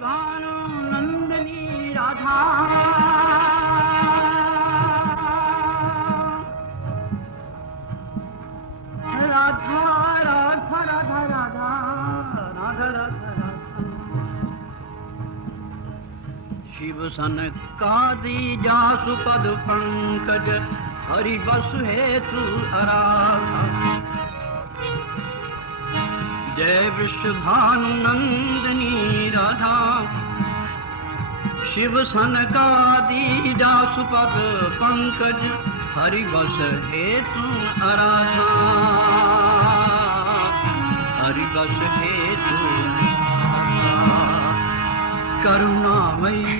भानु नंदनी राधा राधा राधा राधा राधा राधा राधा शिव सनकादि जासु पद पंकज हरि बस हेतु आराधा जय विश्वभानु नंदनी राधा शिव सनकादि जासु पद पंकज हरि बस हेतु आराधा हरि बस हेतु करुणामयी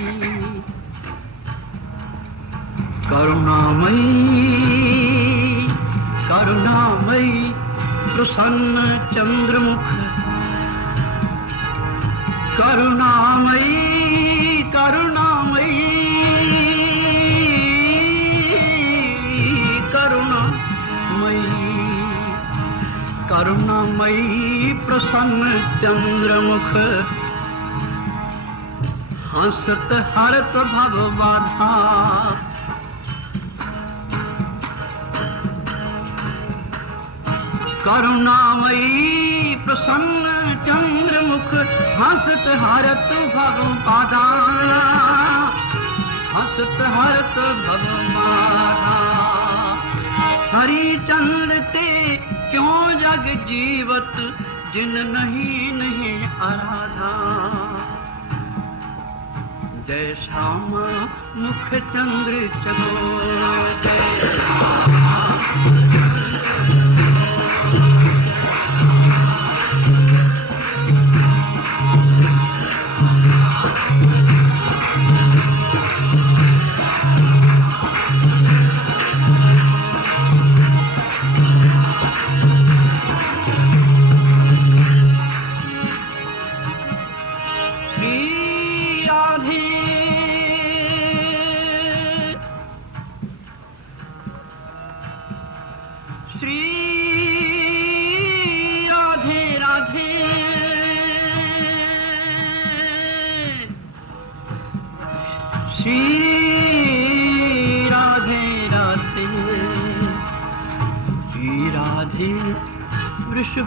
करुणामयी करुणामयी प्रसन्न चंद्रमुख करुणामयी करुणामयी करुणामयी करुणामयी प्रसन्न चंद्रमुख हंसत हरत भव बाधा करुणामयी प्रसन्न चंद्रमुख हंसत हरत भव बाधा हंसत हरत भव बाधा हरि चंद्र ते क्यों जग जीवत जिन नहीं नहीं आराधा जय श्यामा मुख चंद्र चलो जय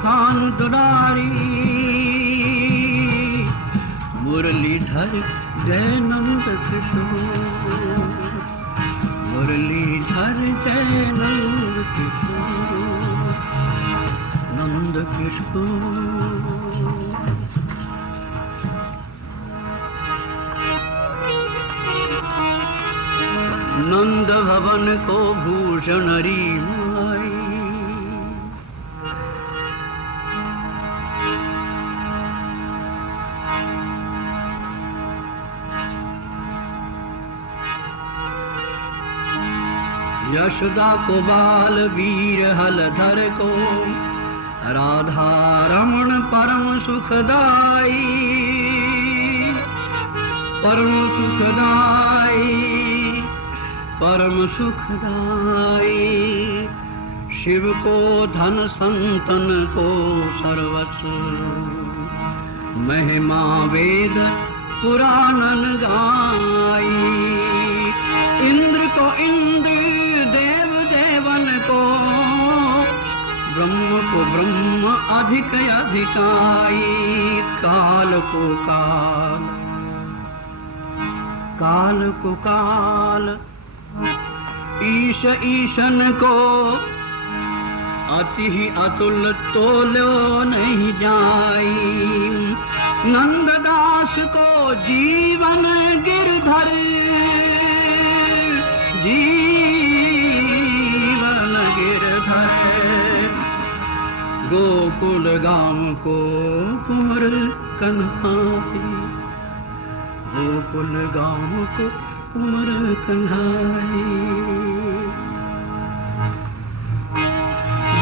भानु दुलारी मुरलीधर जय नंद किशोर मुरलीधर जय नंद किशोर नंद किशोर नंद भवन को भूषण रीमाई यशोदा को बाल वीर हलधर को राधा रमण परम सुखदाई परम सुखदाई परम सुखदाई शिव को धन संतन को सर्वस्व महिमा वेद पुराणन गाई इंद्र को इंद्र देव देवन को ब्रह्म अधिक अधिकाई काल को काल काल को काल ईश ईशन को अति ही अतुल तोलो नहीं जाई नंददास को जीवन गिरधर जीवन गिरधर गोकुल गांव को कुंवर कन्हाई गोकुल गांव को कुंवर कन्हाई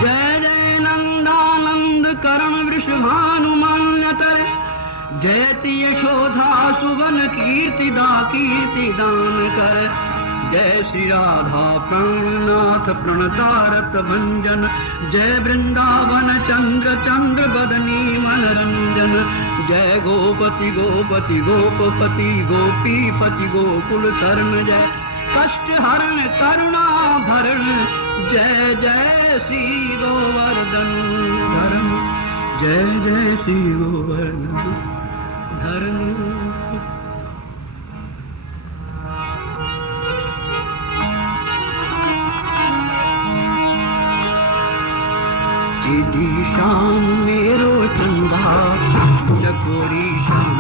जय जय नंदानंद करम वृषभानु मान्यतर जयति यशोधा सुवन कीर्ति दान कर जय श्री राधा प्रणनाथ प्रणतारत भंजन जय वृंदावन चंद्र चंद्र बदनी मनरंजन जय गोपति गोपति गोपपति गोपीपति गोकुल शरण जय कष्ट हरण करुणा भरण जय जय श्री गोवर्धन धरण जय जय श्री गोवर्धन धरण। सीधी शाम मेरो चंदा चकोरी शाम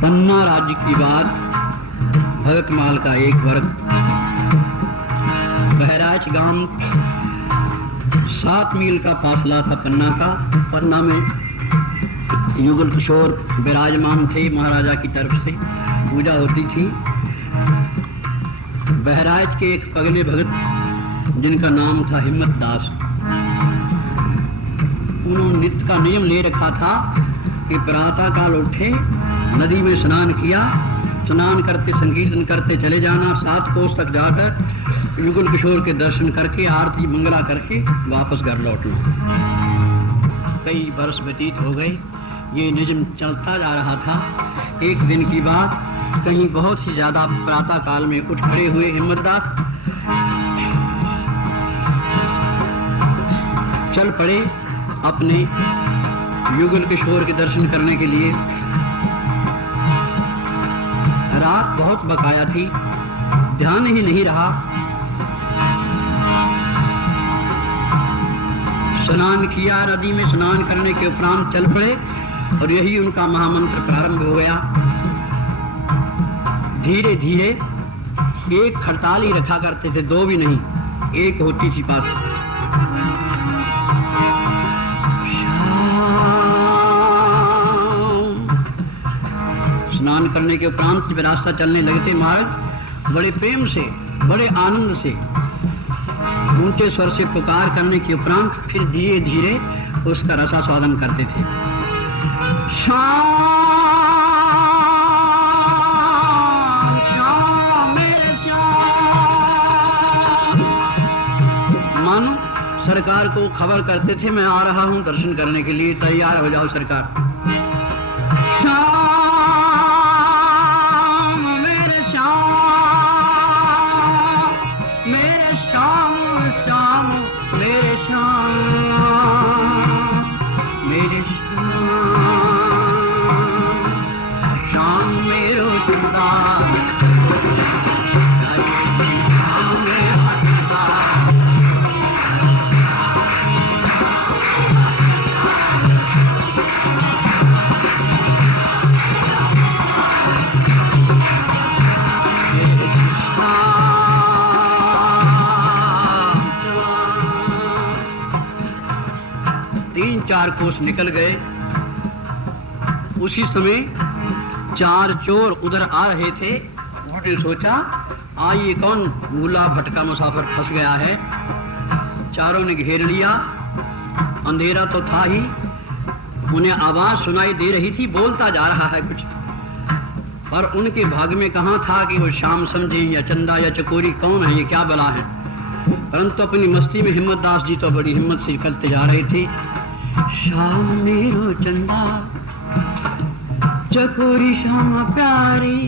पन्ना राज्य की बात। भगतमाल का एक वर्ग बहराइच गांव 7 मील का फासला था पन्ना का। पन्ना में युगल किशोर विराजमान थे, महाराजा की तरफ से पूजा होती थी। बहराइच के एक पगले भगत जिनका नाम था हिम्मत दास, उन्होंने नित्य का नियम ले रखा था कि प्रातः काल उठे, नदी में स्नान किया, स्नान करते संकीर्तन करते चले जाना, 7 कोस तक जाकर युगल किशोर के दर्शन करके आरती मंगला करके वापस घर लौटना। कई वर्ष व्यतीत हो गए, ये नियम चलता जा रहा था। एक दिन की बात, कहीं बहुत ही ज्यादा प्रातः काल में उठ खड़े हुए हिम्मतदास चल पड़े अपने युगल किशोर के दर्शन करने के लिए। रात बहुत बकाया थी, ध्यान ही नहीं रहा। स्नान किया, नदी में स्नान करने के उपरांत चल पड़े और यही उनका महामंत्र प्रारंभ हो गया। धीरे धीरे एक खड़ताल ही रखा करते थे, 2 भी नहीं, एक होती थी पास। स्नान करने के उपरांत जब रास्ता चलने लगते महाराज बड़े प्रेम से, बड़े आनंद से, ऊंचे स्वर से पुकार करने के उपरांत फिर धीरे धीरे उसका रसास्वादन करते थे। श्याम श्याम मेरे श्याम, मानो सरकार को खबर करते थे मैं आ रहा हूं दर्शन करने के लिए, तैयार हो जाओ सरकार। श्याम मेरो चंदा चार कोस निकल गए। उसी समय चार चोर उधर आ रहे थे। उन्होंने सोचा ये कौन मूला भटका मुसाफिर फंस गया है। चारों ने घेर लिया। अंधेरा तो था ही, उन्हें आवाज सुनाई दे रही थी, बोलता जा रहा है कुछ, पर उनके भाग में कहाँ था कि वो श्याम समझे या चंदा या चकोरी कौन है, ये क्या बला है। परंतु अपनी मस्ती में हिम्मत दास जी तो बड़ी हिम्मत से निकलते जा रहे थे। श्याम मेरो चंदा चकोरी श्याम प्यारी,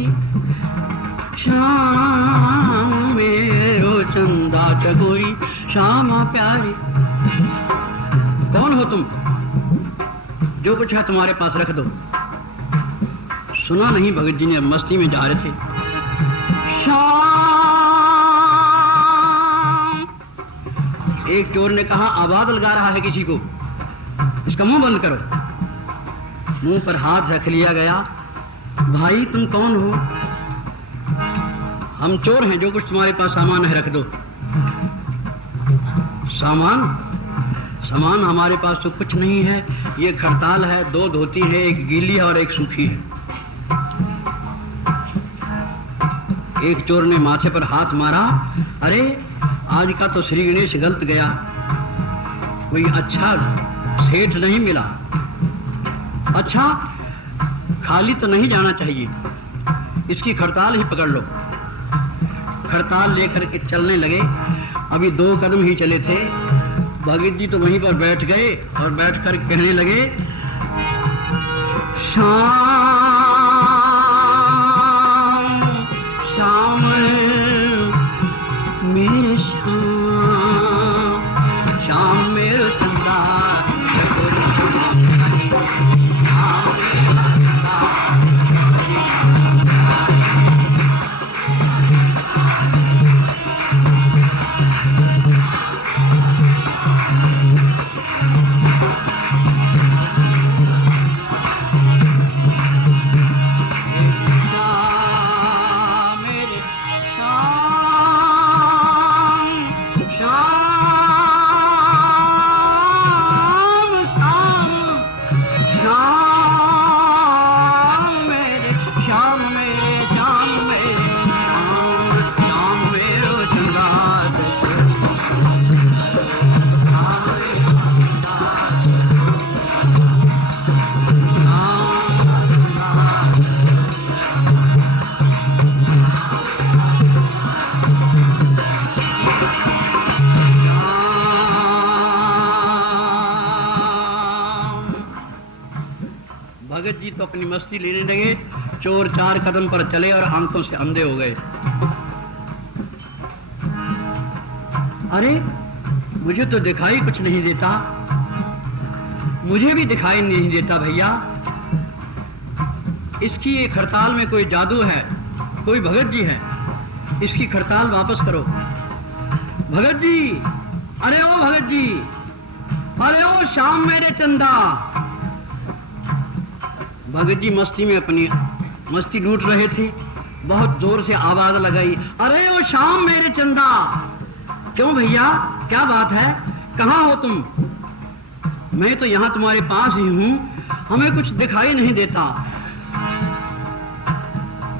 श्याम मेरो चंदा चकोरी श्याम प्यारी। कौन हो तुम? जो कुछ है तुम्हारे पास रख दो। सुना नहीं भगत जी ने, मस्ती में जा रहे थे। श्याम, एक चोर ने कहा आवाज लगा रहा है किसी को, इसका मुंह बंद करो। मुंह पर हाथ रख लिया गया। भाई तुम कौन हो? हम चोर हैं, जो कुछ तुम्हारे पास सामान है रख दो। सामान सामान हमारे पास तो कुछ नहीं है। ये खड़ताल है, 2 धोती है, एक गीली है और एक सूखी है। एक चोर ने माथे पर हाथ मारा। अरे आज का तो श्री गणेश गलत गया, कोई अच्छा सेठ नहीं मिला। अच्छा, खाली तो नहीं जाना चाहिए, इसकी खड़ताल ही पकड़ लो। खड़ताल लेकर के चलने लगे। अभी 2 कदम ही चले थे, भगत जी तो वहीं पर बैठ गए और बैठकर कहने लगे, श्याम श्याम मेरे श्याम, श्याम मेरे चंदा भगत जी तो अपनी मस्ती लेने लगे। चोर 4 कदम पर चले और आंखों से अंधे हो गए। अरे मुझे तो दिखाई कुछ नहीं देता, मुझे भी दिखाई नहीं देता भैया। इसकी ये खड़ताल में कोई जादू है, कोई भगत जी है, इसकी खड़ताल वापस करो। भगत जी, अरे ओ भगत जी, अरे ओ श्याम मेरे चंदा। भगत जी मस्ती में अपनी मस्ती लूट रहे थे। बहुत जोर से आवाज लगाई, अरे ओ श्याम मेरे चंदा। क्यों भैया, क्या बात है, कहाँ हो तुम? मैं तो यहाँ तुम्हारे पास ही हूँ, हमें कुछ दिखाई नहीं देता।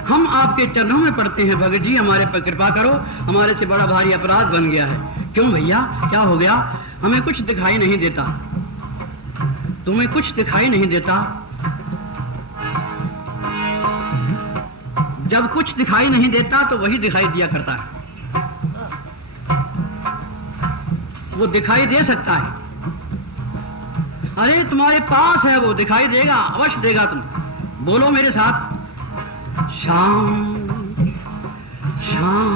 हम आपके चरणों में पड़ते हैं भगत जी, हमारे पर कृपा करो, हमारे से बड़ा भारी अपराध बन गया है। क्यों भैया, क्या हो गया? हमें कुछ दिखाई नहीं देता। तुम्हें कुछ दिखाई नहीं देता? जब कुछ दिखाई नहीं देता तो वही दिखाई दिया करता है। वो दिखाई दे सकता है। अरे तुम्हारे पास है, वो दिखाई देगा, अवश्य देगा। तुम बोलो मेरे साथ, श्याम श्याम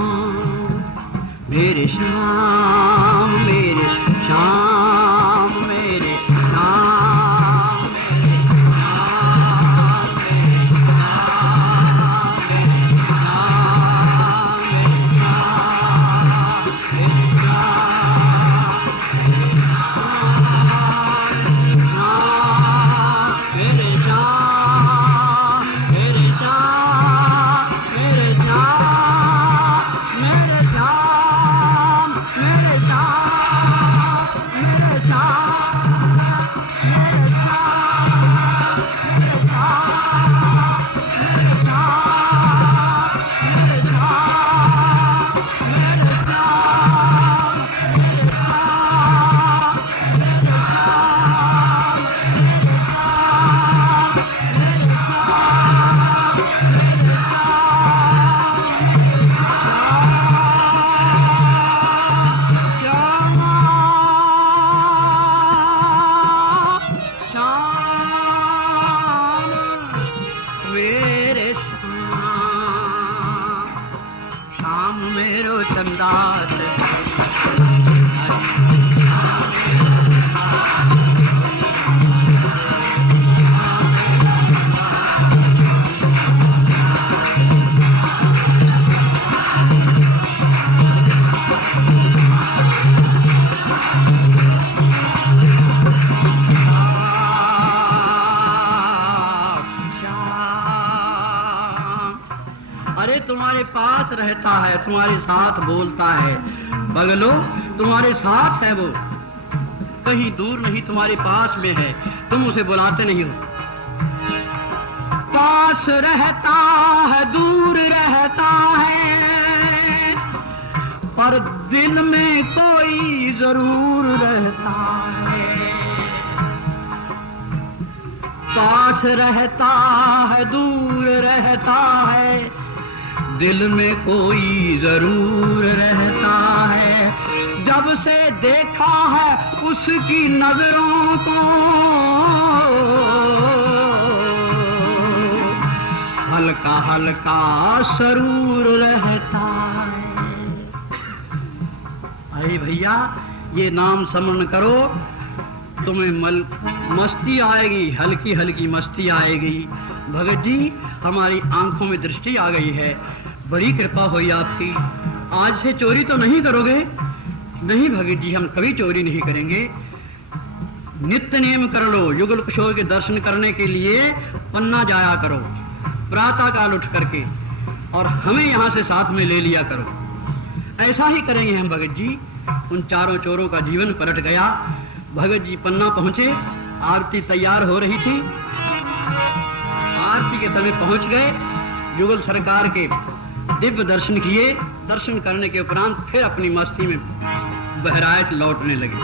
मेरे श्याम मेरे श्याम मेरे श्याम मेरे श्याम मेरो चंदा तुम्हारे पास रहता है, तुम्हारे साथ बोलता है, बगलो तुम्हारे साथ है वो, कहीं दूर नहीं, तुम्हारे पास में है, तुम उसे बुलाते नहीं हो। पास रहता है, दूर रहता है, पर दिल में कोई जरूर रहता है। पास रहता है, दूर रहता है, दिल में कोई जरूर रहता है। जब से देखा है उसकी नजरों को, हल्का हल्का सरूर रहता है। अरे भैया, ये नाम स्मरण करो, तुम्हें मस्ती आएगी, हल्की हल्की मस्ती आएगी। भगत जी, हमारी आंखों में दृष्टि आ गई है, बड़ी कृपा हुई आपकी। आज से चोरी तो नहीं करोगे? नहीं भगत जी, हम कभी चोरी नहीं करेंगे। नित्य नियम कर लो, युगल किशोर के दर्शन करने के लिए पन्ना जाया करो प्रातः काल उठ करके, और हमें यहाँ से साथ में ले लिया करो। ऐसा ही करेंगे हम भगत जी। उन चारों चोरों का जीवन पलट गया। भगत जी पन्ना पहुंचे, आरती तैयार हो रही थी, आरती के समय पहुंच गए, युगल सरकार के दिव्य दर्शन किए। दर्शन करने के उपरांत फिर अपनी मस्ती में बहराइच लौटने लगे।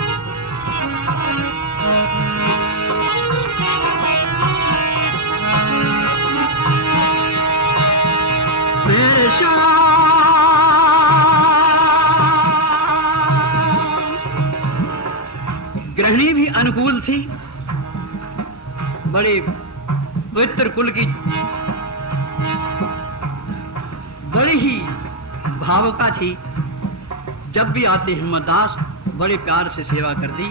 मेरे श्याम गृहिणी भी अनुकूल थी, बड़ी पवित्र कुल की, बड़ी ही भावुका थी। जब भी आते हिम्मतदास बड़े प्यार से सेवा करती,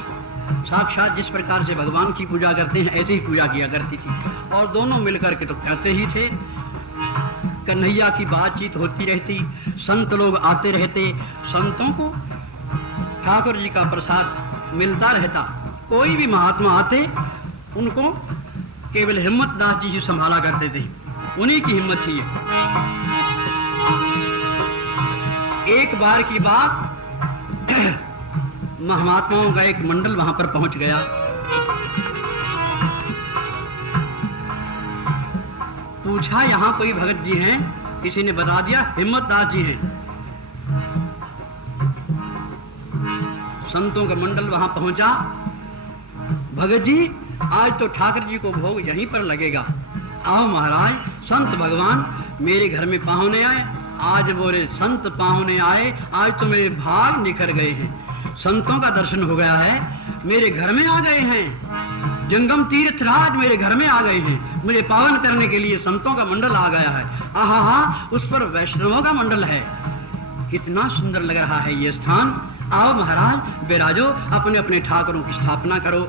साक्षात जिस प्रकार से भगवान की पूजा करते हैं ऐसे ही पूजा किया करती थी। और दोनों मिलकर के तो कहते ही थे। कन्हैया की बातचीत होती रहती, संत लोग आते रहते, संतों को ठाकुर जी का प्रसाद मिलता रहता। कोई भी महात्मा आते, उनको केवल हिम्मतदास जी ही संभाला करते थे, उन्हीं की हिम्मत थी। एक बार की बात, महात्माओं का एक मंडल वहां पर पहुंच गया। पूछा, यहाँ कोई भगत जी हैं? किसी ने बता दिया, हिम्मतदास जी हैं। संतों का मंडल वहां पहुंचा। भगत जी, आज तो ठाकुर जी को भोग यहीं पर लगेगा। आओ महाराज, संत भगवान मेरे घर में पाहुने आए। आज बोले संत पाहुने आए, आज तो मेरे भाग निखर गए हैं। संतों का दर्शन हो गया है, मेरे घर में आ गए हैं। जंगम तीर्थराज मेरे घर में आ गए हैं, मुझे पावन करने के लिए संतों का मंडल आ गया है। आहा हा, उस पर वैष्णवों का मंडल है। कितना सुंदर लग रहा है ये स्थान। आओ महाराज, विराजो, अपने अपने ठाकुरों की स्थापना करो।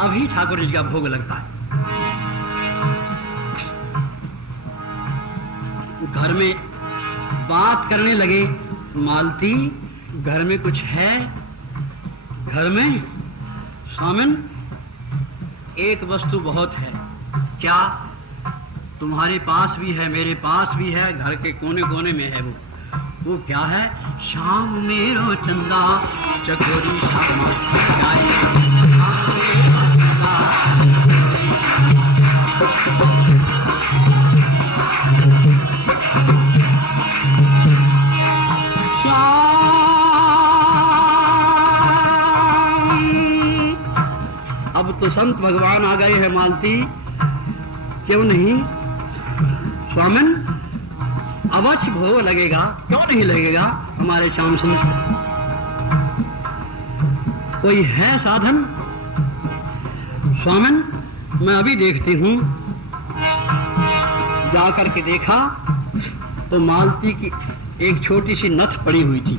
अभी ठाकुर जी का भोग लगता है। घर में बात करने लगे, मालती घर में कुछ है? घर में स्वामिन एक वस्तु बहुत है। क्या? तुम्हारे पास भी है, मेरे पास भी है, घर के कोने कोने में है। वो क्या है? श्याम मेरो चंदा चकोरी श्यामा अब तो संत भगवान आ गए हैं मालती, क्यों नहीं स्वामिन, अवश्य भोग लगेगा, क्यों नहीं लगेगा हमारे श्याम सुंदर। कोई है साधन? स्वामिन मैं अभी देखती हूं। जाकर के देखा तो मालती की एक छोटी सी नथ पड़ी हुई थी।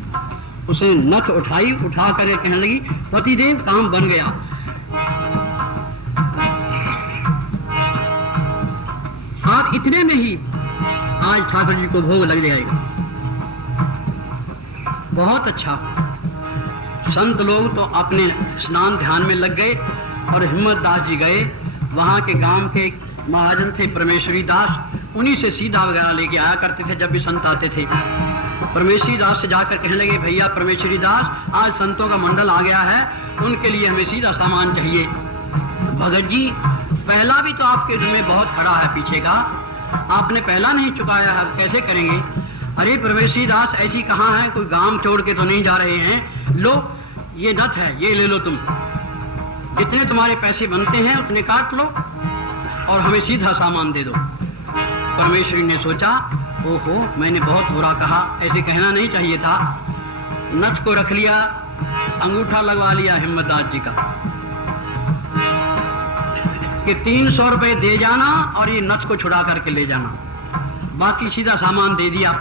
उसने नथ उठाई, उठा करके कहने लगी, पतिदेव काम बन गया। आप इतने में ही आज ठाकुर जी को भोग लग जाएगा। बहुत अच्छा। संत लोग तो अपने स्नान ध्यान में लग गए और हिम्मत दास जी गए। वहां के गांव के महाजन थे परमेश्वरी दास, उन्हीं से सीधा वगैरह लेके आया करते थे जब भी संत आते थे। परमेश्वरी दास से जाकर कहने लगे, भैया परमेश्वरी दास, आज संतों का मंडल आ गया है, उनके लिए हमें सीधा सामान चाहिए। भगत जी, पहला भी तो आपके में बहुत खड़ा है पीछे का, आपने पहला नहीं चुकाया है, कैसे करेंगे? अरे परमेश्वरी दास, ऐसी कहाँ है, कोई गांव छोड़ के तो नहीं जा रहे हैं। लो ये नथ है, ये ले लो, तुम जितने तुम्हारे पैसे बनते हैं उतने काट लो और हमें सीधा सामान दे दो। परमेश्वरी ने सोचा, ओहो मैंने बहुत बुरा कहा, ऐसे कहना नहीं चाहिए था। नथ को रख लिया, अंगूठा लगवा लिया हिम्मतदास जी का कि 300 रुपए दे जाना और ये नथ को छुड़ा करके ले जाना, बाकी सीधा सामान दे दिया।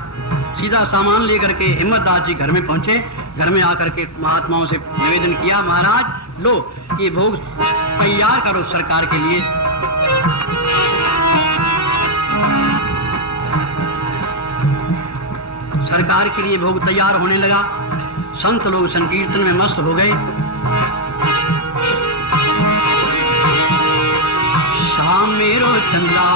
सीधा सामान लेकर के हिम्मतदास जी घर में पहुंचे। घर में आकर के महात्माओं से निवेदन किया, महाराज लो ये भोग तैयार करो सरकार के लिए। सरकार के लिए भोग तैयार होने लगा। संत लोग संकीर्तन में मस्त हो गए। शाम मेरो चंदा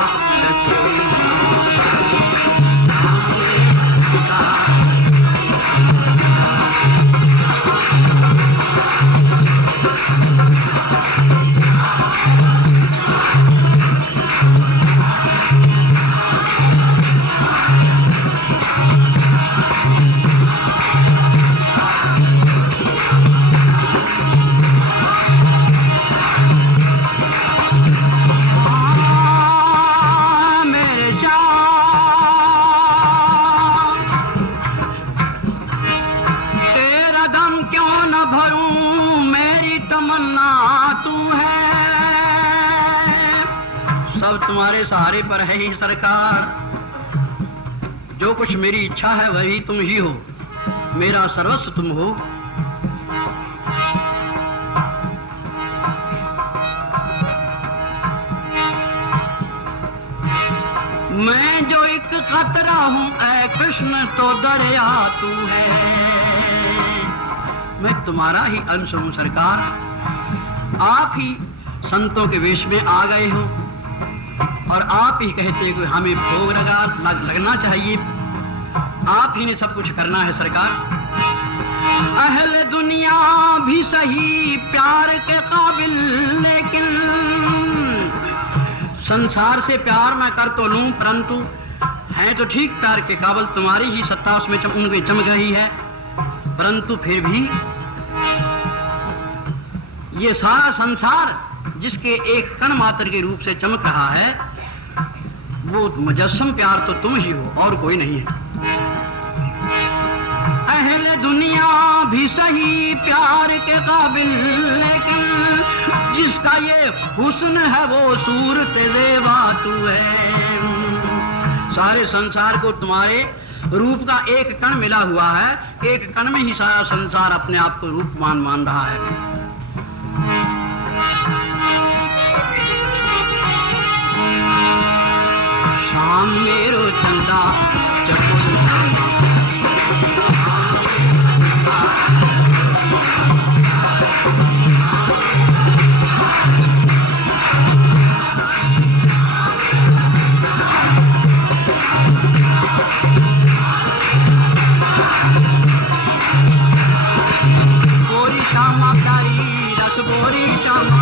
तुम्हारे सहारे पर है ही सरकार। जो कुछ मेरी इच्छा है वही तुम ही हो, मेरा सर्वस्व तुम हो। मैं जो एक कतरा हूं ऐ कृष्ण तो दरिया तू है। मैं तुम्हारा ही अंश हूं सरकार। आप ही संतों के वेश में आ गए हो और आप ही कहते कि हमें भोग लगना चाहिए। आप ही ने सब कुछ करना है सरकार। अहले दुनिया भी सही प्यार के काबिल, लेकिन संसार से प्यार मैं कर तो लूं, परंतु है तो ठीक प्यार के काबिल, तुम्हारी ही सत्ता उसमें उनके चमक रही है। परंतु फिर भी ये सारा संसार जिसके एक कण मात्र के रूप से चमक रहा है, वो मुजस्सम प्यार तो तुम ही हो और कोई नहीं है। अहले दुनिया भी सही प्यार के काबिल, लेकिन जिसका ये हुस्न है वो सूरत देवा तू है। सारे संसार को तुम्हारे रूप का एक कण मिला हुआ है, एक कण में ही सारा संसार अपने आप को रूपमान मान रहा है। शाम मेरो चंदा गोरी श्यामा प्यारी रस, गोरी श्यामा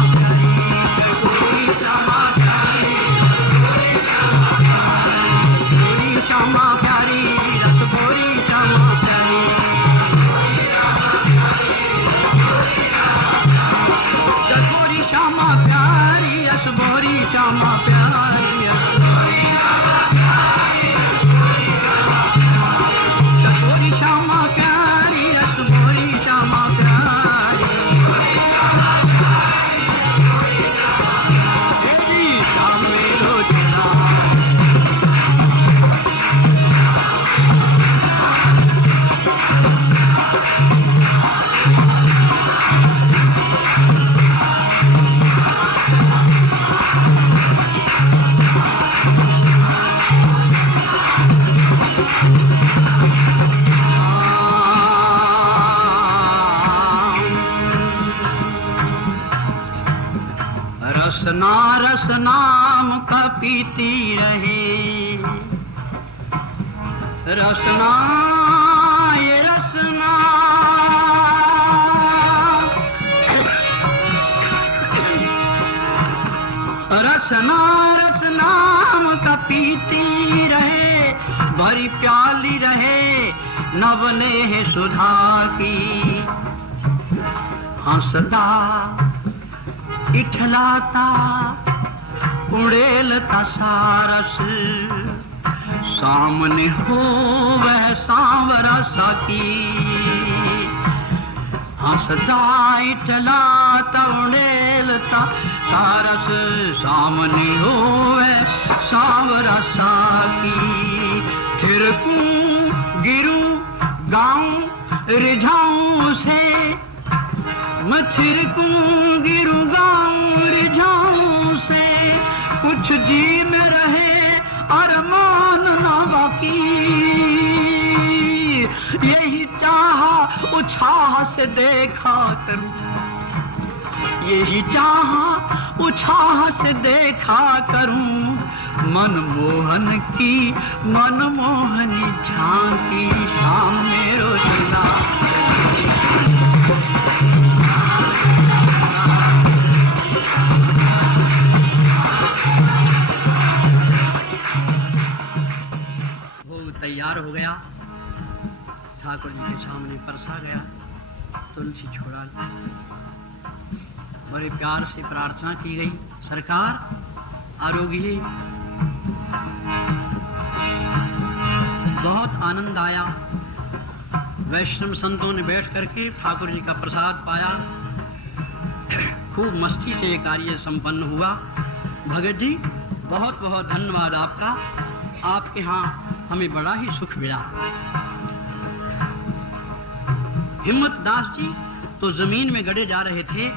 श्यामा प्यारी रस, गोरी श्यामा प्यारी, गोरी श्यामा प्यारी रस, गोरी श्यामा प्यारी, गोरी श्यामा प्यारी रस, गोरी श्यामा प्यारी, श्याम मेरो चला रसना रस नाम का पीती रहे, रसना ये रसना, रसना रस नाम का पीती रहे, भरी प्याली रहे न बने है सुधा की। हंसदा इठलाता उड़ेलता सारस, सामने हो वह सांवरा साकी। हंसदा इठलाता उड़ेलता सारस, सामने हो वह सांवरा साकी। थिरकूं गिरूं गाऊं रिझाऊं से, मैं थिरकूं गिरूं गाऊं रिझाऊं से, कुछ जी में रहे अरमान ना बाकी। यही चाहा उछाह से देखा करूं, यही चाहा उछाह से देखा करूं, मनमोहन की मनमोहनी झांकी। शाम में रोशना तैयार हो गया, ठाकुर जी के सामने परसा गया, तुलसी छोड़ा, बड़े प्यार से प्रार्थना की गई, सरकार आरोग्य। बहुत आनंद आया। वैष्णव संतों ने बैठ करके ठाकुर जी का प्रसाद पाया, खूब मस्ती से ये कार्य संपन्न हुआ। भगत जी बहुत बहुत धन्यवाद आपका, आपके यहाँ हमें बड़ा ही सुख मिला। हिम्मत दास जी तो जमीन में गड़े जा रहे थे।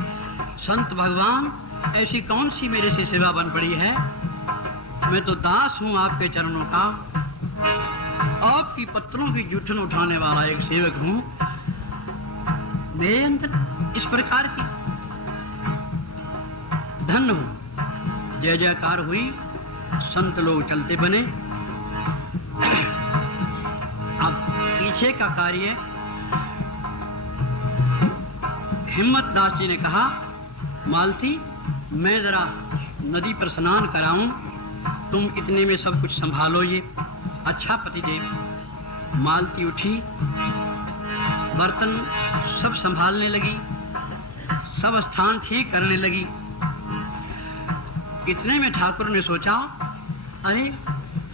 संत भगवान, ऐसी कौन सी मेरे से सेवा बन पड़ी है, मैं तो दास हूं आपके चरणों का, आपकी पत्रों की जूठन उठाने वाला एक सेवक हूं। मेरे अंदर इस प्रकार की धन्य हूं। जय जयकार हुई, संत लोग चलते बने। अब पीछे का कार्य हिम्मत दास जी ने कहा, मालती मैं जरा नदी पर स्नान कराऊं, तुम इतने में सब कुछ संभालो ये। अच्छा पतिदेव। मालती उठी, बर्तन सब संभालने लगी, सब स्थान ठीक करने लगी। इतने में ठाकुर ने सोचा, अरे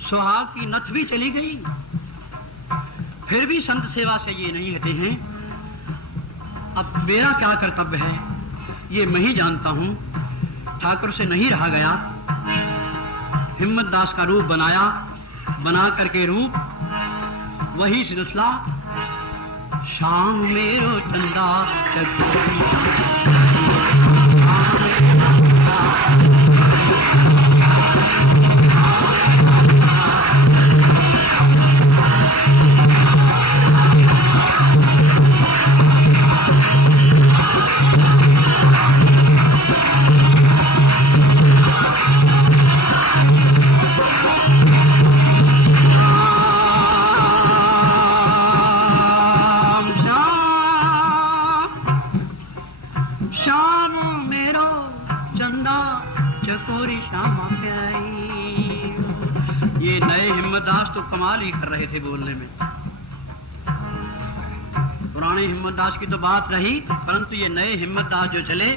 सुहाग की नथ भी चली गई, फिर भी संत सेवा से ये नहीं हटे हैं। अब मेरा क्या कर्तव्य है ये मैं ही जानता हूं। ठाकुर से नहीं रहा गया। हिम्मत दास का रूप बनाया, बना करके रूप वही सिलसिला, शाम मेरो चंदा तो कमाल ही कर रहे थे बोलने में। पुराने हिम्मत दास की तो बात रही, परंतु ये नए हिम्मत दास जो चले,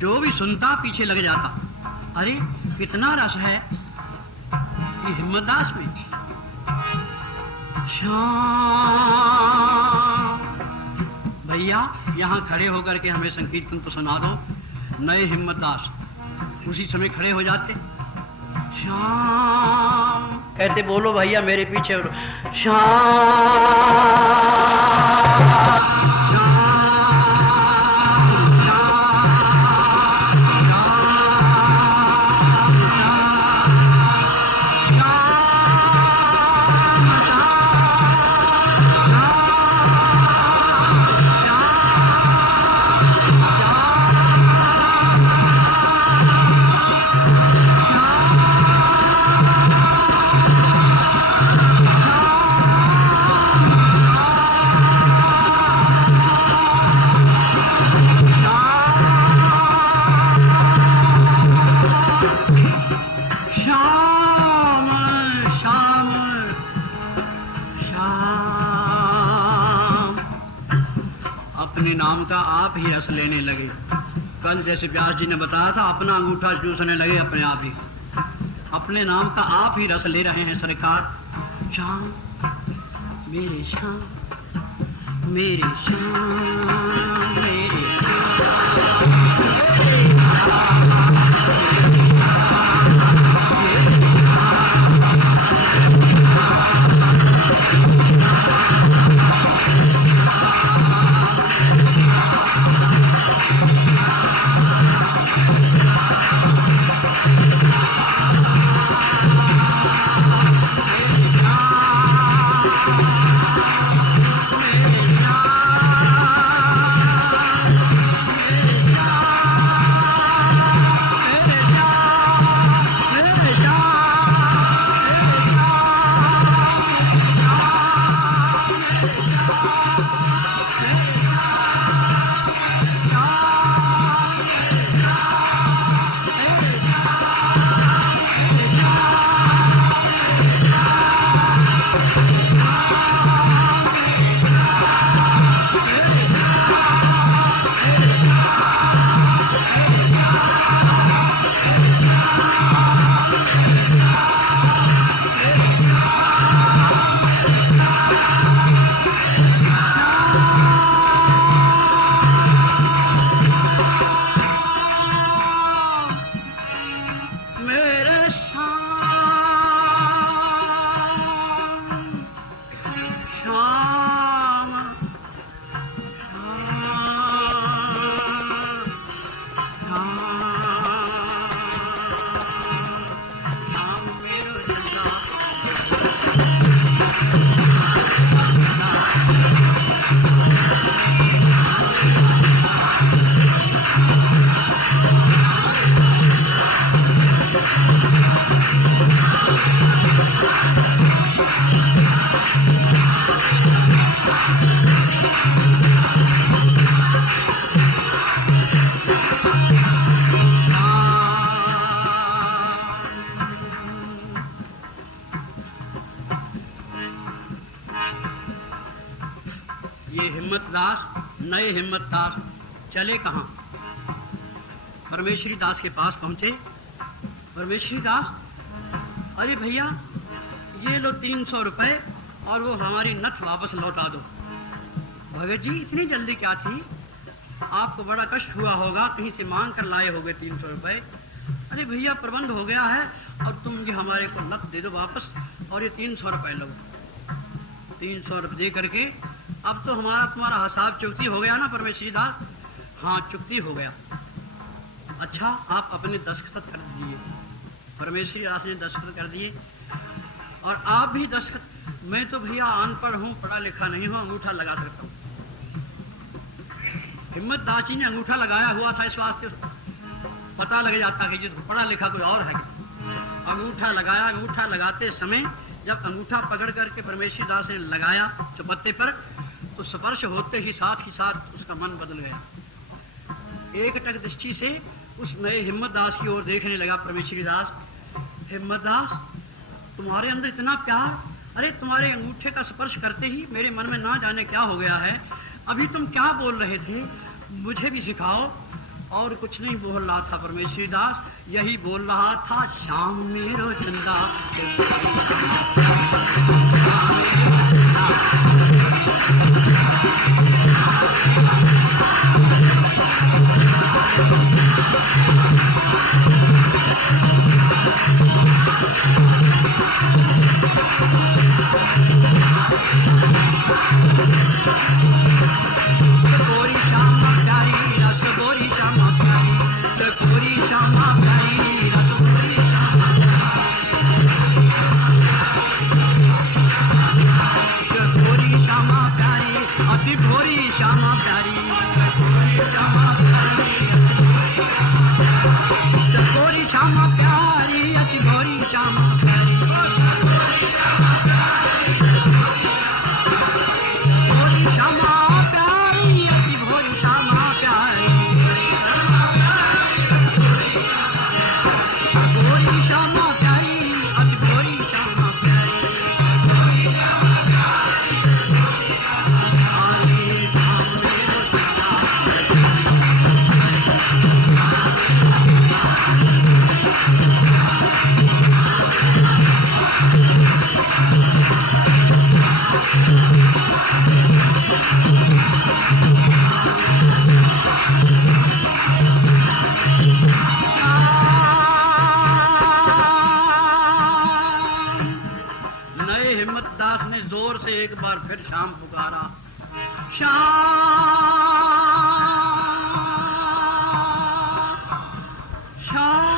जो भी सुनता पीछे लग जाता। अरे कितना रस है ये हिम्मत दास में। भैया यहाँ खड़े होकर के हमें संकीर्तन तो सुना दो। नए हिम्मत दास उसी समय खड़े हो जाते। श्याम कहते, बोलो भैया मेरे पीछे। श्याम अपने नाम का आप ही रस लेने लगे। कल जैसे व्यास जी ने बताया था, अपना अंगूठा चूसने लगे अपने आप ही, अपने नाम का आप ही रस ले रहे हैं सरकार। श्याम मेरे श्याम, मेरे श्याम, मेरे नए हिम्मत दास चले कहाँ? परमेश्वरी दास के पास पहुंचे। परमेश्वरी दास, अरे भैया ये लो 300 रुपए और वो हमारी नथ वापस लौटा दो। भगत जी इतनी जल्दी क्या थी? आपको बड़ा कष्ट हुआ होगा, कहीं से मांग कर लाए होगे 300 रुपए। अरे भैया प्रबंध हो गया है और तुम ये हमारे को नथ दे दो वापस और ये 300 रुपए लो। 300 रुपए दे करके अब तो तुम्हारा हिसाब चुकती हो गया ना परमेश्वरी दास? हाँ चुकती हो गया। अच्छा आप अपने दस्तखत कर दिए। परमेश्वरी दास ने दस्तखत कर दिए और आप भी दस्तखत। मैं तो भैया अनपढ़ हूँ, पढ़ा लिखा नहीं हूँ, अंगूठा लगा सकता हूँ। हिम्मत दास जी ने अंगूठा लगाया हुआ था, इस वास्ते पता लग जाता कि जिसको पढ़ा लिखा कोई और है। अंगूठा लगाया। अंगूठा लगाते समय जब अंगूठा पकड़ करके परमेश्वरी दास ने लगाया चौपत्ते पर, तो स्पर्श होते ही साथ उसका मन बदल गया। एक टक दृष्टि से उस नए हिम्मत दास की ओर देखने लगा परमेश्वरी दास। हिम्मत दास तुम्हारे अंदर इतना प्यार, अरे तुम्हारे अंगूठे का स्पर्श करते ही मेरे मन में ना जाने क्या हो गया है। अभी तुम क्या बोल रहे थे, मुझे भी सिखाओ। और कुछ नहीं बोल रहा था परमेश्वरी दास, यही बोल रहा था, श्याम मेरो चंदा बार फिर शाम पुकारा, श्याम श्याम।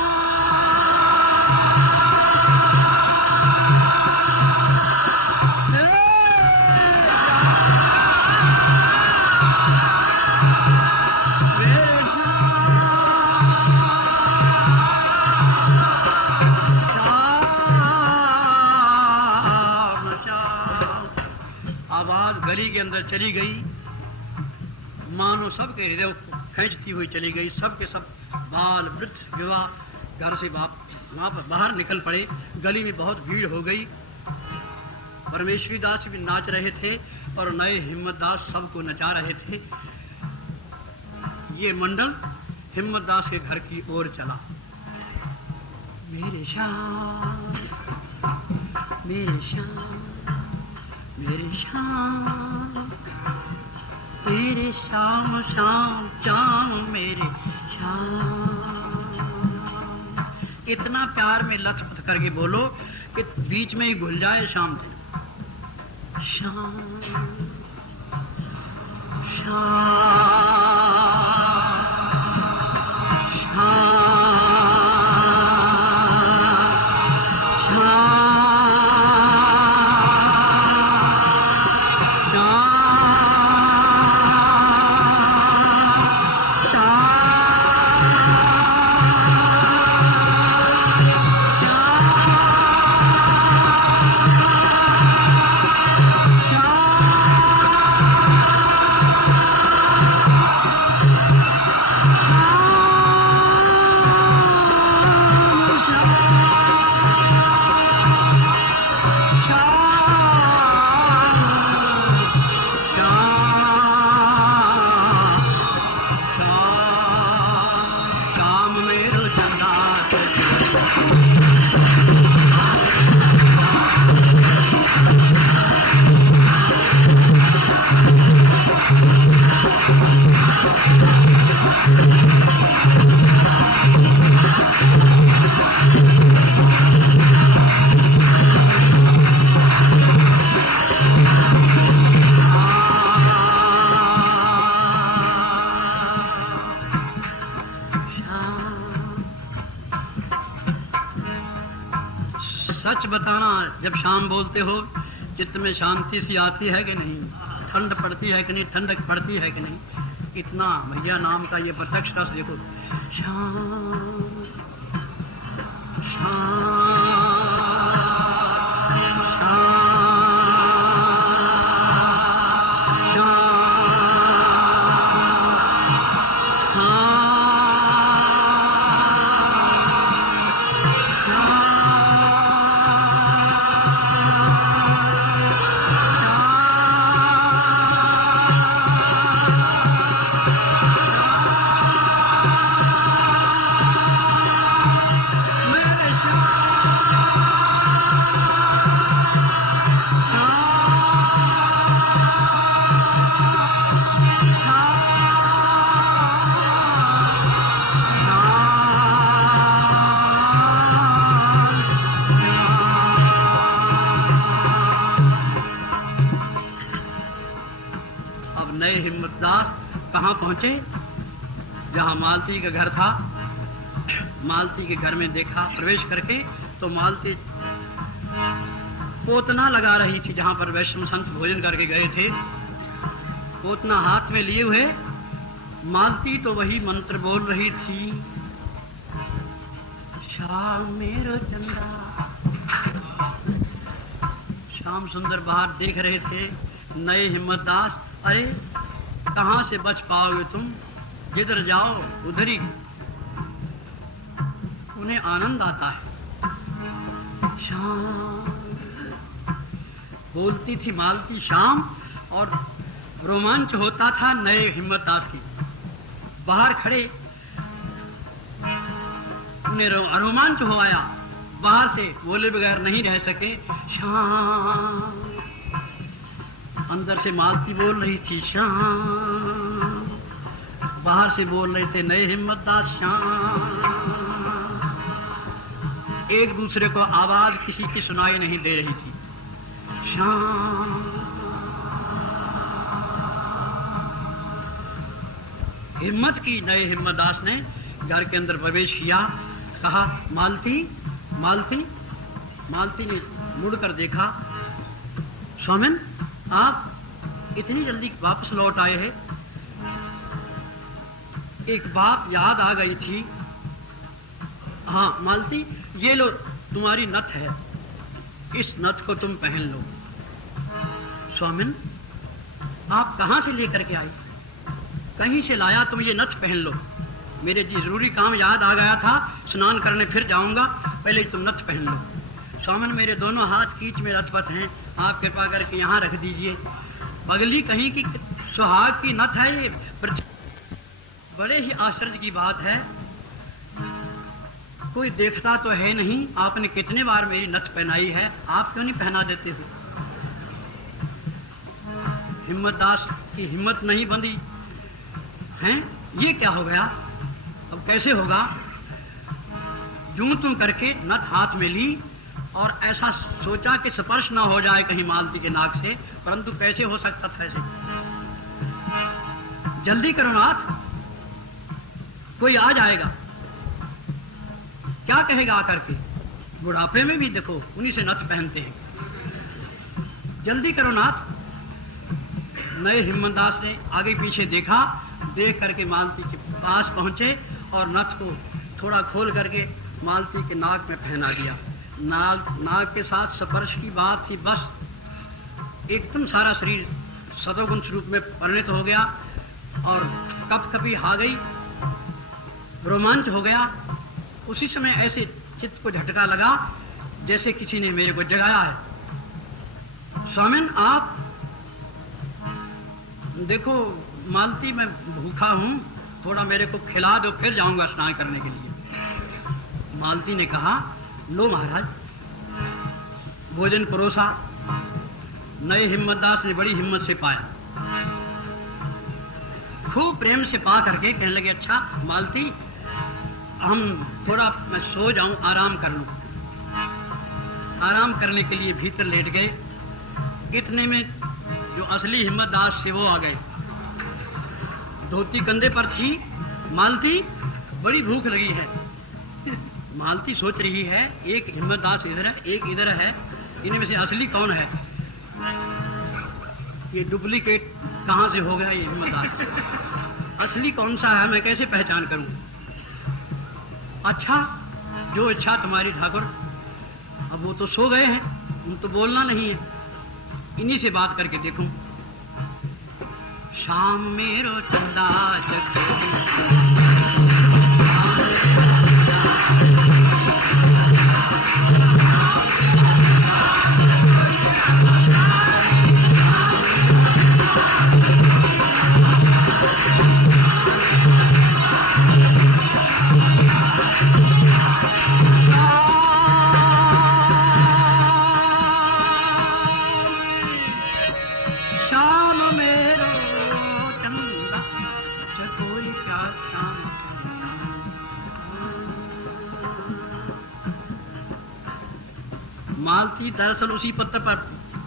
गली के अंदर चली गई, मानो सबके हृदय को खींचती हुई चली गई। सब के सब बाल वृद्ध विवाह घर से वहां पर बाहर निकल पड़े। गली में बहुत भीड़ हो गई। परमेश्वरी दास भी नाच रहे थे और नए हिम्मत दास सबको नचा रहे थे। ये मंडल हिम्मत दास के घर की ओर चला। मेरे श्याम मेरे श्याम मेरे श्याम मेरे श्याम श्याम श्याम मेरे श्याम। इतना प्यार में लथपथ करके बोलो कि बीच में ही घुल जाए श्याम से। श्याम श्याम सच बताना, जब शाम बोलते हो चित्त में शांति सी आती है कि नहीं, ठंड पड़ती है कि नहीं, ठंडक पड़ती है कि नहीं। इतना भैया नाम का ये प्रत्यक्ष रस देखो। शाम शाम कहाँ पहुंचे? जहाँ मालती का घर था। मालती के घर में देखा, प्रवेश करके तो मालती पोतना लगा रही थी। जहाँ पर वैष्णव संत भोजन करके गए थे, पोतना हाथ में लिए हुए मालती तो वही मंत्र बोल रही थी, श्याम मेरो चंद्रा। श्याम सुंदर बाहर देख रहे थे। नए हिम्मत दास, अरे कहां से बच पाओगे तुम, जिधर जाओ उधर ही उन्हें आनंद आता है। शाम बोलती थी मालती श्याम, और रोमांच होता था नए हिम्मत दास की। बाहर खड़े उन्हें रोमांच हो आया, बाहर से बोले बगैर नहीं रह सके। शाम अंदर से मालती बोल रही थी श्याम, बाहर से बोल रहे थे नए हिम्मत दास श्याम। एक दूसरे को आवाज किसी की सुनाई नहीं दे रही थी। श्याम हिम्मत की नए हिम्मत दास ने घर के अंदर प्रवेश किया। कहा मालती मालती। मालती ने मुड़कर देखा, स्वामिन आप इतनी जल्दी वापस लौट आए हैं। एक बात याद आ गई थी। हाँ मालती, ये लो तुम्हारी नथ है, इस नथ को तुम पहन लो। स्वामिन आप कहां से लेकर के आई? कहीं से लाया, तुम ये नथ पहन लो। मेरे जी जरूरी काम याद आ गया था, स्नान करने फिर जाऊंगा, पहले तुम नथ पहन लो। स्वामिन मेरे दोनों हाथ कीच में लथपथ हैं, आप कृपा करके यहाँ रख दीजिए। पगली कहीं की सुहाग की नथ है ये। बड़े ही आश्चर्य की बात है, कोई देखता तो है नहीं, आपने कितने बार मेरी नथ पहनाई है, आप क्यों नहीं पहना देते हो? हिम्मत दास की हिम्मत नहीं बंधी हैं। ये क्या हो गया, अब कैसे होगा? यूं तुम करके नथ हाथ में ली और ऐसा सोचा कि स्पर्श ना हो जाए कहीं मालती के नाक से, परंतु कैसे हो सकता था ऐसे? जल्दी करो नाथ, कोई आ जाएगा, क्या कहेगा आकर के? बुढ़ापे में भी देखो उन्हीं से नथ पहनते हैं। जल्दी करो नाथ। नए हिम्मतदास ने आगे पीछे देखा, देख करके मालती के पास पहुंचे और नथ को थोड़ा खोल करके मालती के नाक में पहना दिया। नाक के साथ स्पर्श की बात थी, बस एकदम सारा शरीर सतोगुण स्वरूप में परिणत हो गया और कपकपी आ गई, रोमांच हो गया। उसी समय ऐसे चित्त को झटका लगा जैसे किसी ने मेरे को जगाया है। स्वामिन आप देखो मालती मैं भूखा हूं, थोड़ा मेरे को खिला दो, फिर जाऊंगा स्नान करने के लिए। मालती ने कहा लो महाराज। भोजन परोसा। नए हिम्मतदास ने बड़ी हिम्मत से पाया, खूब प्रेम से पा करके कहने लगे अच्छा मालती हम थोड़ा मैं सो जाऊं, आराम कर लूं। आराम करने के लिए भीतर लेट गए। इतने में जो असली हिम्मतदास थे वो आ गए। धोती कंधे पर थी। मालती बड़ी भूख लगी है। मालती सोच रही है एक हिम्मतदास इधर है, एक इधर है, इनमें से असली कौन है? ये डुप्लीकेट कहां से हो गया ये हिम्मतदास? असली कौन सा है, मैं कैसे पहचान करूं? अच्छा जो इच्छा तुम्हारी ठाकुर। अब वो तो सो गए हैं, उन तो बोलना नहीं है, इन्हीं से बात करके देखूं। शाम मेरो चंदा मालती दरअसल उसी पत्र पर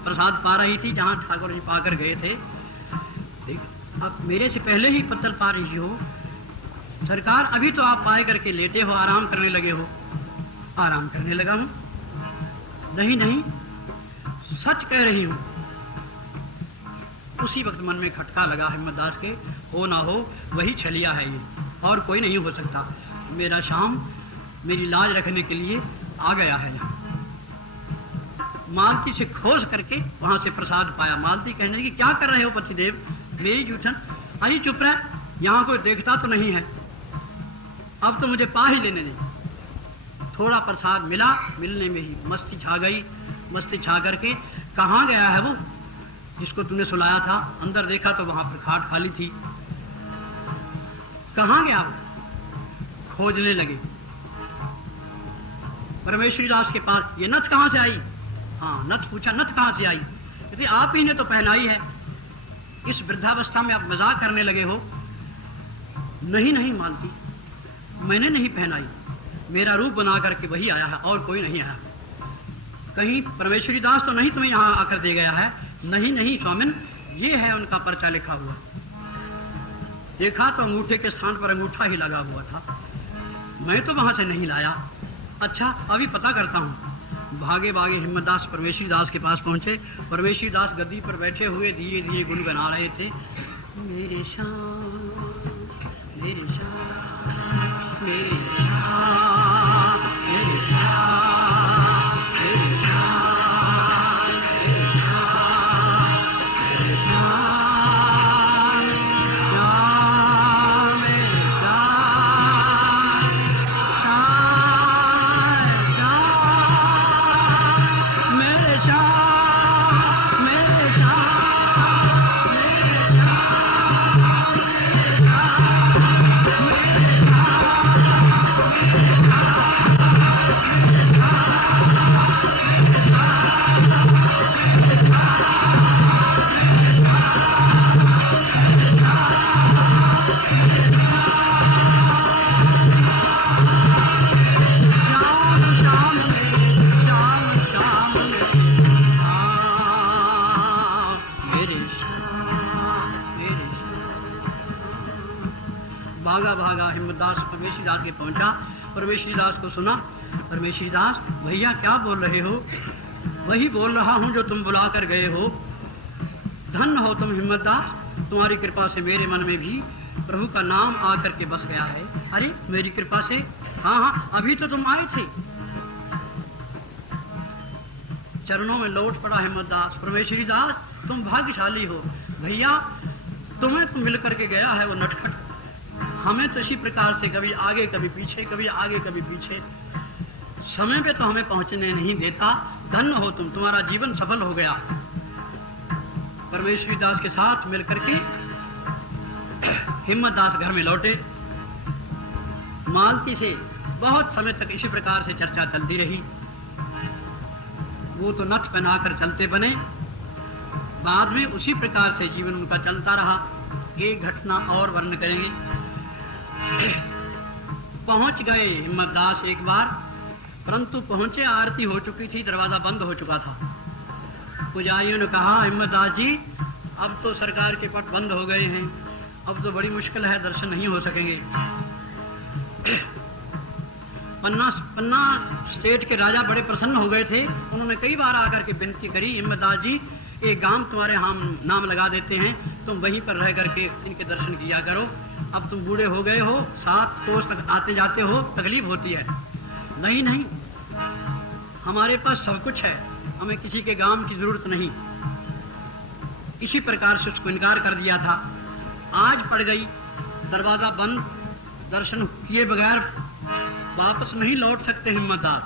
प्रसाद पा रही थी जहां ठाकुर जी पाकर गए थे। अब मेरे से पहले ही पत्र पा रही हो सरकार, अभी तो आप पाए करके लेटे हो, आराम करने लगे हो। आराम करने लगा हूं? नहीं नहीं सच कह रही हूं। उसी वक्त मन में खटका लगा हिम्मतदास के, हो ना हो वही छलिया है ये, और कोई नहीं हो सकता। मेरा शाम मेरी लाज रखने के लिए आ गया है यहाँ। मालती से खोज करके वहां से प्रसाद पाया। मालती कहने लगी क्या कर रहे हो पतिदेव? मेरी जूठन अरे चुप रहे, यहाँ कोई देखता तो नहीं है, अब तो मुझे पा ही लेने नहीं। थोड़ा प्रसाद मिला, मिलने में ही मस्ती छा गई। मस्ती छा करके कहाँ गया है वो जिसको तुमने सुलाया था? अंदर देखा तो वहां पर खाट खाली थी। कहाँ गया वो? खोजने लगे परमेश्वरी दास के पास। ये नथ कहाँ से आई? हाँ नथ पूछा, नथ कहाँ से आई? कहते आप ही ने तो पहनाई है। इस वृद्धावस्था में आप मजाक करने लगे हो। नहीं नहीं मालती, मैंने नहीं पहनाई, मेरा रूप बना करके वही आया है और कोई नहीं आया। कहीं परमेश्वरी दास तो नहीं तुम्हें यहाँ आकर दे गया है? नहीं नहीं स्वामिन, ये है उनका पर्चा लिखा हुआ। देखा तो अंगूठे के स्थान पर अंगूठा ही लगा हुआ था। मैं तो वहां से नहीं लाया। अच्छा, अभी पता करता हूँ। भागे भागे हिम्मतदास परमेश्वरी दास के पास पहुंचे। परमेश्वरी दास गद्दी पर बैठे हुए धीरे धीरे गुनगुना रहे थे, मेरे श्याम मेरे श्याम मेरे श्याम मेरे श्याम मेरे श्याम मेरे श्याम मेरे श्याम मेरे श्याम मेरे श्याम भागा भागा हिम्मतदास परमेश्वरी दास के पहुंचा। परमेश्वरी दास को सुना। परमेश्वरी दास, भैया क्या बोल रहे हो? वही बोल रहा हूं जो तुम बुला कर गए हो। धन्य हो तुम हिम्मतदास, तुम्हारी कृपा से मेरे मन में भी प्रभु का नाम आकर के बस गया है। अरे मेरी कृपा से? हाँ हाँ, अभी तो तुम आए थे। चरणों में लौट पड़ा हिम्मतदास। परमेश्वरी दास, तुम भाग्यशाली हो। भैया तुम्हें तो मिल करके गया है वो नटखट, हमें तो इसी प्रकार से कभी आगे कभी पीछे, कभी आगे कभी पीछे, समय पे तो हमें पहुंचने नहीं देता। धन्य हो तुम, तुम्हारा जीवन सफल हो गया। परमेश्वरी दास के साथ मिलकर के हिम्मतदास घर में लौटे। मालती से बहुत समय तक इसी प्रकार से चर्चा चलती रही। वो तो नथ पहनाकर चलते बने। बाद में उसी प्रकार से जीवन उनका चलता रहा। एक घटना और वर्णन करेंगे। पहुंच गए हिम्मतदास एक बार, परंतु पहुंचे आरती हो चुकी थी, दरवाजा बंद हो चुका था। पुजारियों ने कहा, हिम्मतदास जी अब तो सरकार के पट बंद हो गए हैं, अब तो बड़ी मुश्किल है, दर्शन नहीं हो सकेंगे। पन्ना स्टेट के राजा बड़े प्रसन्न हो गए थे। उन्होंने कई बार आकर के विनती करी, हिम्मतदास जी एक गांव तुम्हारे हम नाम लगा देते हैं, तुम वहीं पर रह करके इनके दर्शन किया करो। अब तुम बूढ़े हो गए हो, 7 कोस तक आते जाते हो, तकलीफ होती है। नहीं नहीं, हमारे पास सब कुछ है, हमें किसी के गांव की जरूरत नहीं। इसी प्रकार से उसको इनकार कर दिया था। आज पड़ गई, दरवाजा बंद, दर्शन किए बगैर वापस नहीं लौट सकते हिम्मतदास।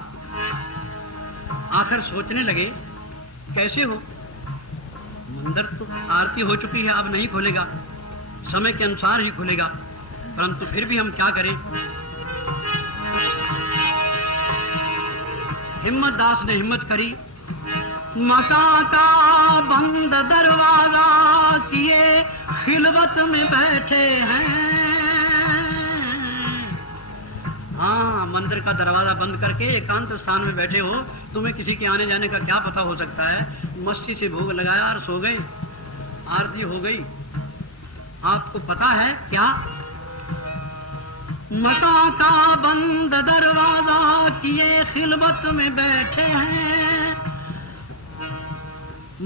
आखिर सोचने लगे कैसे हो, मंदिर तो आरती हो चुकी है, अब नहीं खुलेगा, समय के अनुसार ही खुलेगा, परंतु फिर भी हम क्या करें। हिम्मतदास ने हिम्मत करी। मकान का बंद दरवाजा किए खिलवत में बैठे हैं। हाँ, मंदिर का दरवाजा बंद करके एकांत स्थान में बैठे हो, तुम्हें किसी के आने जाने का क्या पता हो सकता है। मस्ती से भोग लगाया और सो गए, आरती हो गई। आपको पता है क्या? मकान का बंद दरवाजा किए खिलवत में बैठे हैं,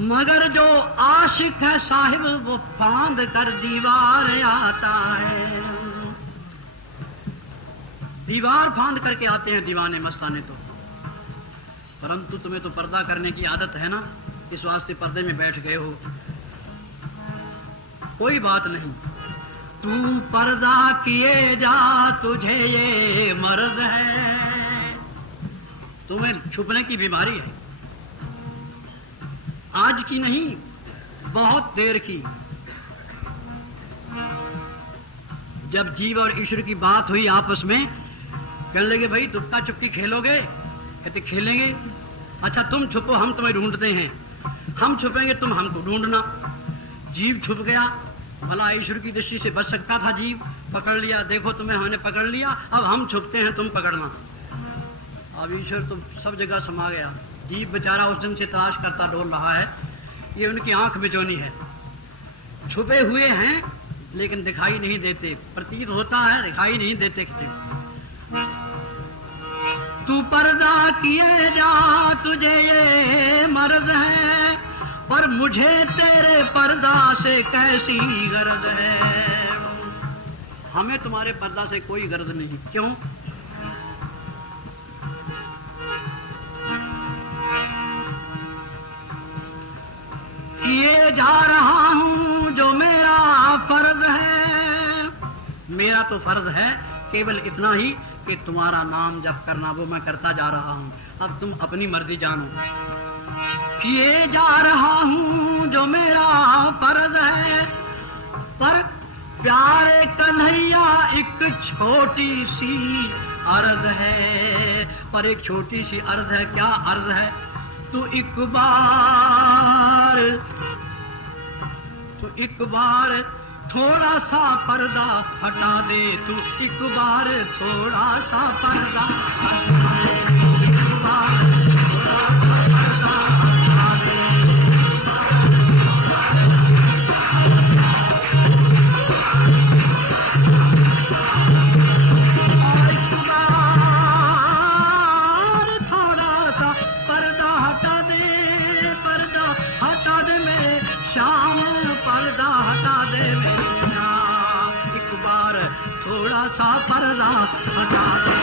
मगर जो आशिक है साहिब वो फांद कर दीवार आता है। दीवार फांद करके आते हैं दीवाने मस्ताने तो, परंतु तुम्हें तो पर्दा करने की आदत है ना, इस वास्ते पर्दे में बैठ गए हो। कोई बात नहीं, तू पर्दा किए जा, तुझे ये मर्ज है, तुम्हें छुपने की बीमारी है। आज की नहीं, बहुत देर की। जब जीव और ईश्वर की बात हुई आपस में, कहने लगे भाई दुक्का चुपकी खेलोगे? कहते खेलेंगे। अच्छा तुम छुपो, हम तुम्हें ढूंढते हैं। हम छुपेंगे, तुम हमको ढूंढना। जीव छुप गया, भला ईश्वर की दृष्टि से बच सकता था जीव, पकड़ लिया। देखो तुम्हें हमने पकड़ लिया, अब हम छुपते हैं, तुम पकड़ना। अब ईश्वर तो सब जगह समा गया। जीव बेचारा उस दिन से तलाश करता डोल रहा है, ये उनकी आंख बिचौनी है। छुपे हुए हैं, लेकिन दिखाई नहीं देते, प्रतीत होता है, दिखाई नहीं देते किसी। तू पर्दा किए जा, तुझे ये मर्ज है, पर मुझे तेरे पर्दा से कैसी गर्ज है। हमें तुम्हारे पर्दा से कोई गर्ज नहीं। क्यों? किए जा रहा हूं जो मेरा फर्ज है। मेरा तो फर्ज है केवल इतना ही कि तुम्हारा नाम जप करना, वो मैं करता जा रहा हूं। अब तुम अपनी मर्जी जानो। किए जा रहा हूं जो मेरा फर्ज है, पर प्यारे कन्हैया एक छोटी सी अर्ज है। पर एक छोटी सी अर्ज है। क्या अर्ज है? तू एक बार थोड़ा सा पर्दा हटा दे। तू एक बार थोड़ा सा पर्दा हटा दे। एक बार थोड़ा सा पर्दा हटा दे। एक बार थोड़ा सा पर्दा हटा दे। पर्दा हटा दे मेरे श्याम, पर्दा हटा दे मेरे श्याम। एक बार थोड़ा सा पर्दा हटा दे।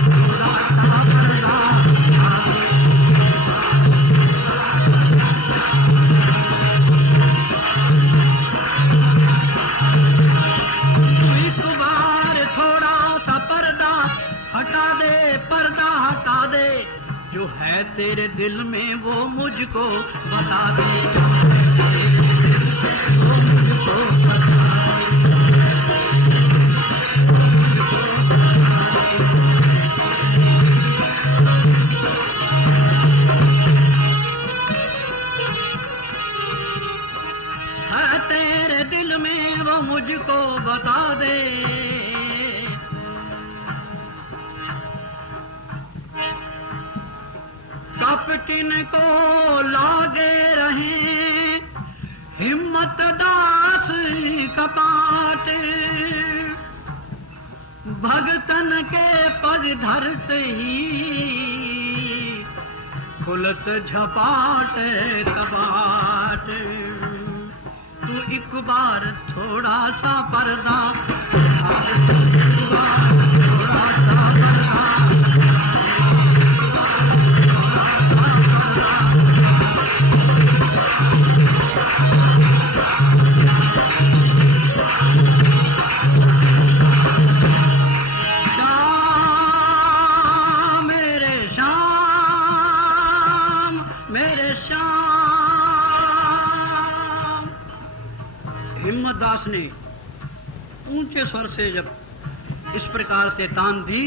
थोड़ा सा पर्दा हटा दे। एक बार थोड़ा सा पर्दा हटा दे। पर्दा हटा दे। जो है तेरे दिल में वो मुझको बता दे। वो मुझको बता दे। है तेरे दिल में वो मुझको बता दे। कप किन को लागे रहे हिम्मत दास कपाट। भगतन के पग धरते ही खुलत झपाट कबाट। तू एक बार थोड़ा सा पर्दा थोड़ा सा पर्दा। हिम्मतदास ने ऊंचे स्वर से जब इस प्रकार से तान दी,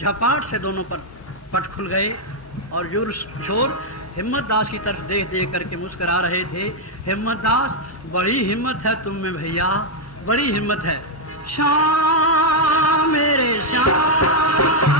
झपाट से दोनों पर पट खुल गए और जोर शोर हिम्मतदास की तरफ देख देख करके मुस्कुरा रहे थे। हिम्मतदास, बड़ी हिम्मत है तुम में भैया, बड़ी हिम्मत है। श्याम मेरे श्याम।